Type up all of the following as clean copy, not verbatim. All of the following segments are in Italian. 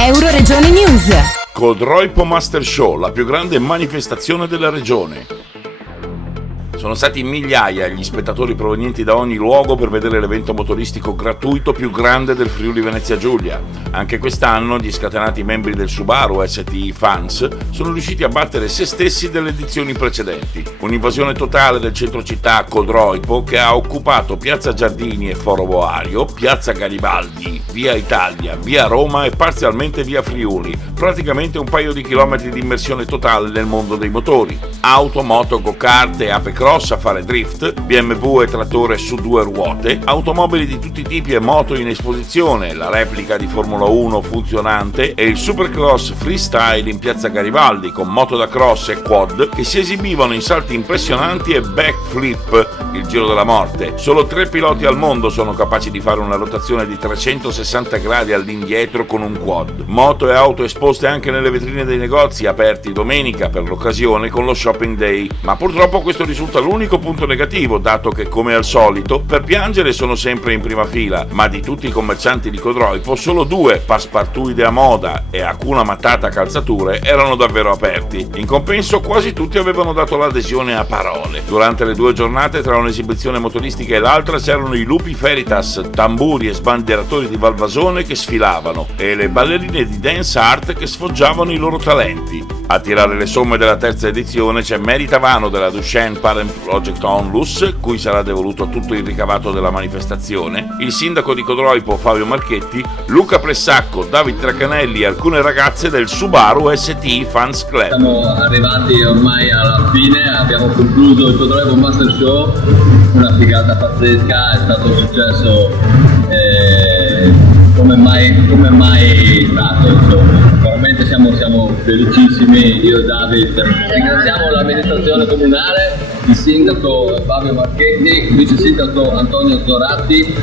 Euroregione News. Codroipo Master Show, la più grande manifestazione della regione. Sono stati migliaia gli spettatori provenienti da ogni luogo per vedere l'evento motoristico gratuito più grande del Friuli Venezia Giulia. Anche quest'anno gli scatenati membri del Subaru STI Fans sono riusciti a battere se stessi delle edizioni precedenti. Un'invasione totale del centro città a Codroipo che ha occupato Piazza Giardini e Foro Boario, Piazza Garibaldi, Via Italia, Via Roma e parzialmente Via Friuli. Praticamente un paio di chilometri di immersione totale nel mondo dei motori. Auto, moto, go-kart e ape cross a fare drift, BMW e trattore su 2 ruote, automobili di tutti i tipi e moto in esposizione, la replica di Formula 1 funzionante e il Supercross Freestyle in Piazza Garibaldi con moto da cross e quad che si esibivano in salti impressionanti e backflip, il giro della morte. Solo 3 piloti al mondo sono capaci di fare una rotazione di 360 gradi all'indietro con un quad. Moto e auto esposte anche nelle vetrine dei negozi aperti domenica per l'occasione con lo Shopping Day, ma purtroppo questo risulta l'unico punto negativo, dato che come al solito per piangere sono sempre in prima fila, ma di tutti i commercianti di Codroipo solo 2, Passepartout Idea Moda e Hakuna Matata Calzature, erano davvero aperti. In compenso quasi tutti avevano dato l'adesione a parole. Durante le 2 giornate tra un'esibizione motoristica e l'altra c'erano i lupi Feritas, tamburi e sbandieratori di Valvasone che sfilavano e le ballerine di dance art che sfoggiavano i loro talenti. A tirare le somme della terza edizione c'è Mary Tavano della Duchenne Parent Project Onlus, cui sarà devoluto tutto il ricavato della manifestazione, il sindaco di Codroipo Fabio Marchetti, Luca Pressacco, David Tracanelli e alcune ragazze del Subaru STI Fans Club. Siamo arrivati ormai alla fine, abbiamo concluso il Codroipo Master Show, una figata pazzesca, è stato un successo come mai stato, insomma. Veramente siamo felicissimi, io e David. Ringraziamo l'amministrazione comunale, il sindaco Fabio Marchetti, il vice sindaco Antonio Zoratti.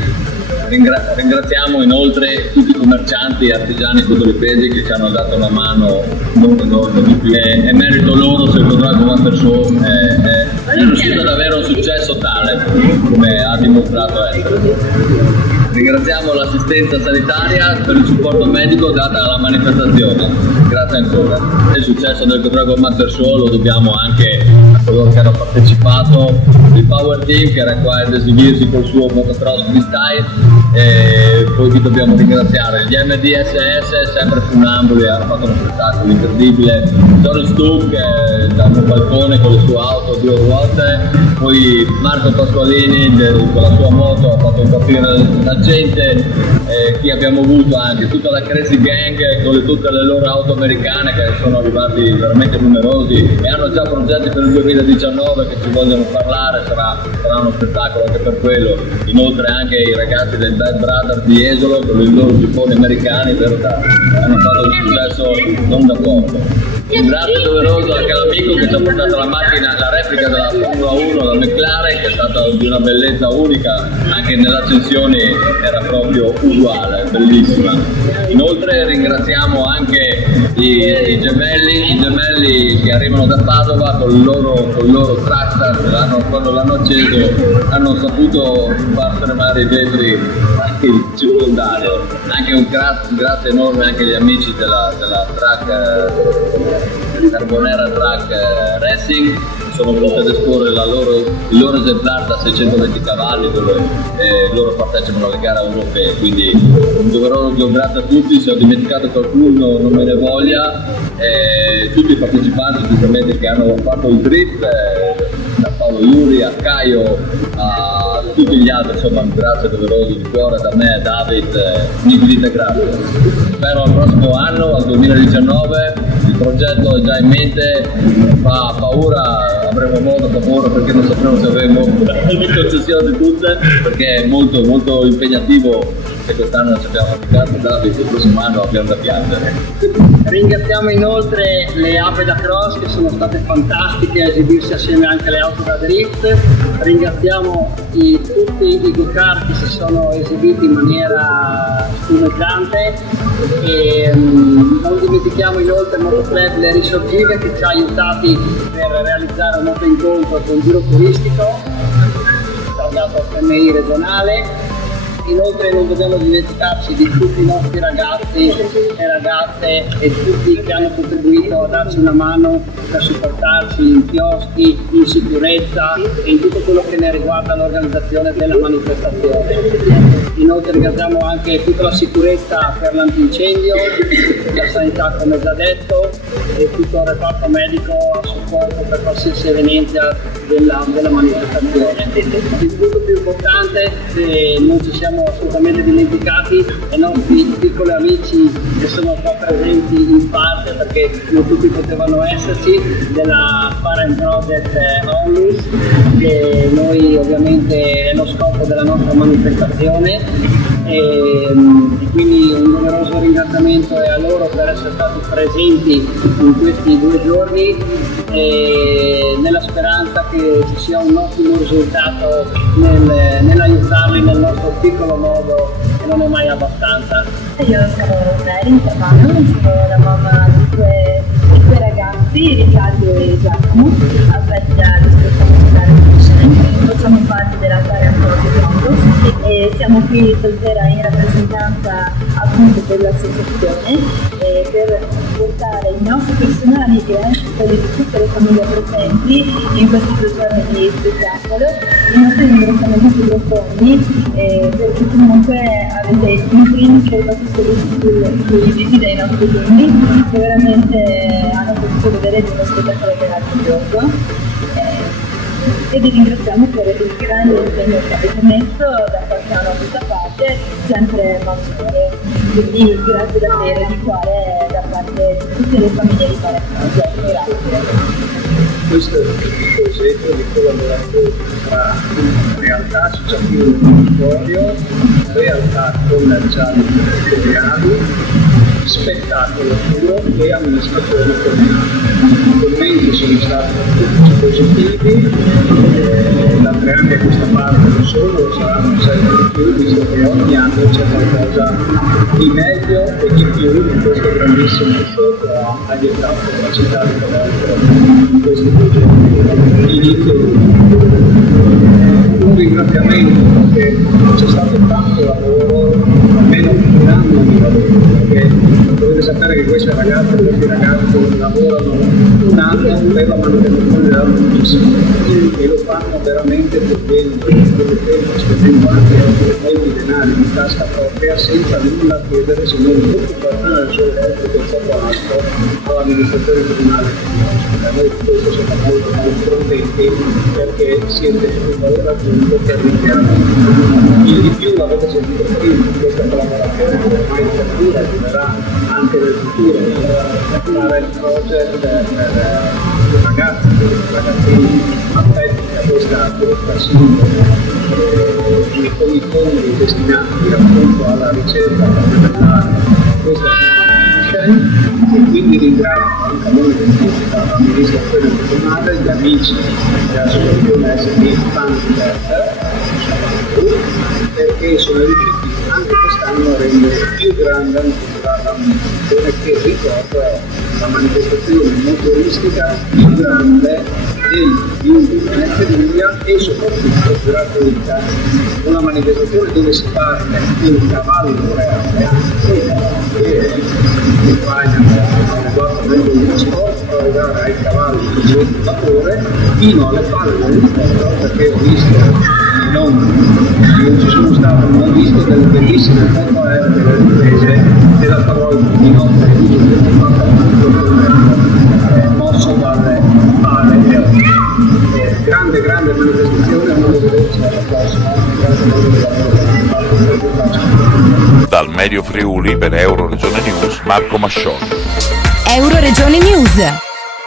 Ringraziamo inoltre tutti i commercianti e artigiani codroipesi che ci hanno dato una mano non enorme di più. È merito loro se il Codroipo Master Show è riuscito ad avere un successo tale come ha dimostrato essere. Ringraziamo l'assistenza sanitaria per il supporto medico dato alla manifestazione. Grazie ancora. Il successo del Codroipo Master Show lo dobbiamo anche a coloro che hanno partecipato, il Power Team che era qua ad esibirsi col suo motocross freestyle, e poi vi dobbiamo ringraziare gli MDSS, sempre funamboli, hanno fatto uno spettacolo incredibile, Doris Stuck dal mio balcone con le sue auto a 2 ruote, poi Marco Pasqualini con la sua moto ha fatto impazzire la gente, qui abbiamo avuto anche tutta la Crazy Gang con tutte le loro auto americane che sono arrivati veramente numerosi e hanno già progetti per il 2019 che ci vogliono parlare, sarà uno spettacolo anche per quello. Inoltre anche i ragazzi del Bad Brother di Esolo con i loro gipponi americani, vero, hanno fatto un successo non da poco. Un grazie doveroso anche all'amico che ci ha portato la macchina, la replica della Formula 1, la McLaren, che è stata di una bellezza unica, anche nelle accensioni era proprio uguale, bellissima. Inoltre ringraziamo anche i gemelli che arrivano da Padova con il loro Trackstar, quando l'hanno acceso hanno saputo far tremare i vetri anche il circondario. Anche un grazie enorme anche agli amici della Carbonera Track Racing, sono venuti ad esporre il loro esemplare da 620 cavalli dove loro partecipano alle gare europee, quindi un doveroso grazie a tutti. Se ho dimenticato qualcuno non me ne voglia, tutti i partecipanti giustamente che hanno fatto il trip, da Paolo Iuri a Caio a tutti gli altri, insomma un grazie doveroso di cuore da me, David, infinite grazie. Spero al prossimo anno, al 2019, il progetto è già in mente, fa paura, avremo modo paura perché non sapremo se avremo le concessioni tutte, perché è molto molto impegnativo. Se quest'anno non ci abbiamo faticato, David, il prossimo anno abbiamo da piangere. Ringraziamo inoltre le ape da cross che sono state fantastiche a esibirsi assieme anche alle auto da drift. Ringraziamo tutti i go-kart che si sono esibiti in maniera spumeggiante e non dimentichiamo inoltre il Motoclub Le Risorgive che ci ha aiutati per realizzare un motoincontro con giro turistico, salvato al PMI regionale. Inoltre non dobbiamo dimenticarci di tutti i nostri ragazzi e ragazze e tutti che hanno contribuito a darci una mano per supportarci in chioschi, in sicurezza e in tutto quello che ne riguarda l'organizzazione della manifestazione. Inoltre ringraziamo anche tutta la sicurezza per l'antincendio, la sanità come già detto e tutto il reparto medico a supporto per qualsiasi evenienza della manifestazione. Il punto più importante, non ci siamo assolutamente dimenticati, i nostri piccoli amici che sono qua presenti in parte perché non tutti potevano esserci, della Parent Project Onlus, che noi ovviamente è lo scopo della nostra manifestazione. E quindi un numeroso ringraziamento a loro per essere stati presenti in questi 2 giorni nella speranza che ci sia un ottimo risultato nell'aiutarli nel nostro piccolo modo, che non è mai abbastanza. Io sono Mary Intervano, sono la mamma di due ragazzi, Riccardo e Giacomo, affetti da disturbo muscolare deficiente. Facciamo parte della Parent Project e siamo qui stasera in rappresentanza appunto dell'associazione per portare i nostri personali e anche quelli di tutte le famiglie presenti in questi 2 giorni di spettacolo. I nostri ringraziamenti profondi perché comunque avete intrinsecato sui visi dei nostri bimbi che veramente hanno potuto vedere di uno spettacolo meraviglioso. E vi ringraziamo per il grande impegno che avete messo da qualche anno a questa parte, sempre maggiore. Quindi grazie davvero di cuore da parte di tutte le famiglie di Parent Project. Grazie. Questo è un progetto di collaborazione tra realtà associative del territorio, realtà commerciali e territoriali, spettacolo puro e amministrazione comunale. I commenti sono stati tutti positivi, da 3 anni a questa parte non solo, lo saranno sempre di più, visto che ogni anno c'è qualcosa di meglio e di più in questo grandissimo show che ha aiutato la città di Palermo in questi progetti. Inizio un ringraziamento perché c'è stato tanto lavoro, almeno un anno di lavoro, perché dovete sapere che queste ragazze e questi ragazzi lavorano un anno per la manutenzione della luce e lo fanno veramente per tempo, spendendo anche molti denari in tasca propria senza nulla chiedere se non preoccupazione del solo fatto che è stato fatto all'amministrazione comunale. Noi di questo siamo molto contenti perché siete un valore aggiunto per l'impianto. Il di più l'avete sentito prima, questa collaborazione ormai in arriverà anche nel futuro per fare il project per ragazzini affetti da questa sindrome e con i fondi destinati appunto alla ricerca per diventare questa e quindi ringrazio anche a noi dell'amministrazione comunale, gli amici dell'associazione SD perché sono riusciti anche quest'anno a rendere più grande la manifestazione che ricordo è la manifestazione motoristica più grande di Venezia e soprattutto gratuita, una manifestazione dove si parte in cavallo reale e riguardo dello sport per arrivare ai cavalli di vapore fino alle palle dell'elicottero, perché ho visto non ci sono stato, ma ho visto delle bellissime foto aeree delle riprese della parola di notte mosso dalle pale e grande manifestazione, non lo vederci alla prossima. Dal Medio Friuli per Euroregione News, Marco Mascioni. Euroregione News.